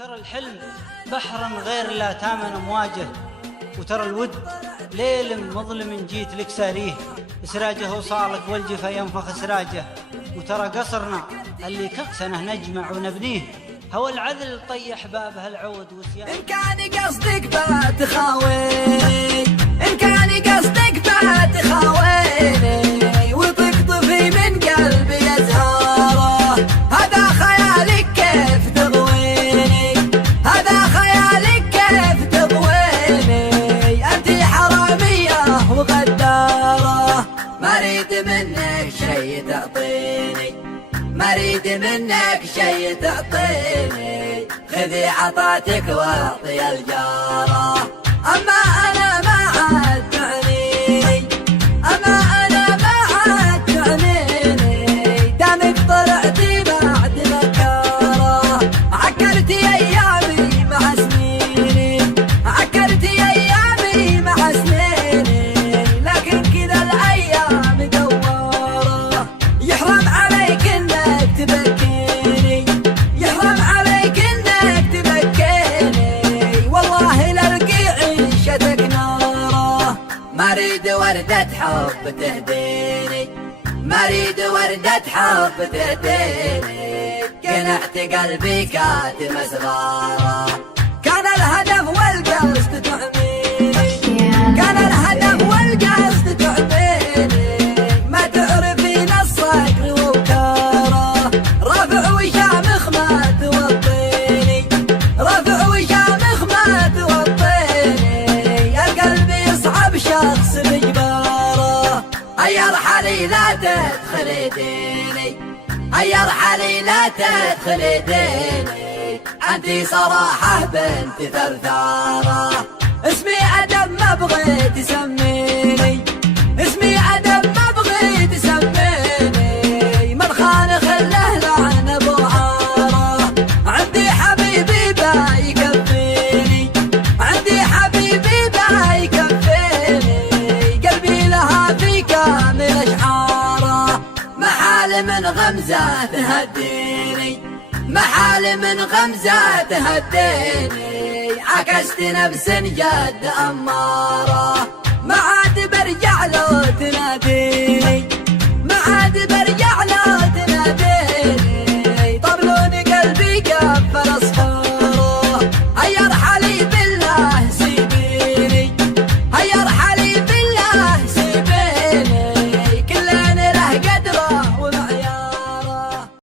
وترى الحلم بحرا غير لا تامن أمواجه، وترى الود ليل مظلم جيت لك ساريه، سراجه وصالك والجفا ينفخ سراجه. وترى قصرنا اللي كقسنه نجمع ونبنيه، هو العذل طيح بابه العود وسيان. إن كان قصدك بتخاويني، إن كان قصدك بتخاويني وتقطفي من قلبي أزهاره، هذا خيالك كيف تغويني، هذا خيالك كيف تغويني. أنتي حرامية وغدارة، ما أريد منك شي تعطيني، ما أريد منك شي تعطيني. خذي عطاتك واعطي الجارة، أما أنا ما عاد تعنيني، أما أنا ما عاد تعنيني. دامك طلعتي بعد مكارة، عكرتي أيامي مع سنيني، عكرتي أيامي مع سنيني. لكن كذا الأيام دوارة، يحرم عليك إنك تبكيني، يحرم عليك إنك تبكيني. والله لرقي عيشتك نارة، ما أريد وردة حب تهديني، ما أريد وردة حب تهديني. قنعت قلبي كاتم أسراره، كان الهدف والقصد تحميني، كان الهدف والقصد تحميني. ما تعرفين الصقر ووكاره، رافع وشامخ ما توطيني، رافع وشامخ ما توطيني. القلب يصعب شخص بجباره، هيا ارحلي لا تدخلي ديني، هيا ارحلي لا تدخلي ديني. انتي صراحة بنت ثرثارة، اسمي أدب ما بغيت تسميني، اسمي أدب ما بغيت تسميني. من خان خله لعن أبو عارة، عندي حبيبي با يكفيني، عندي حبيبي با يكفيني. قلبي لها في كامل أشعاره، محال من غمزة تهديني، محال من غمزة تهديني. عكست نفس جد أمارة، ما عاد برجع لو تناديني، ما عاد برجع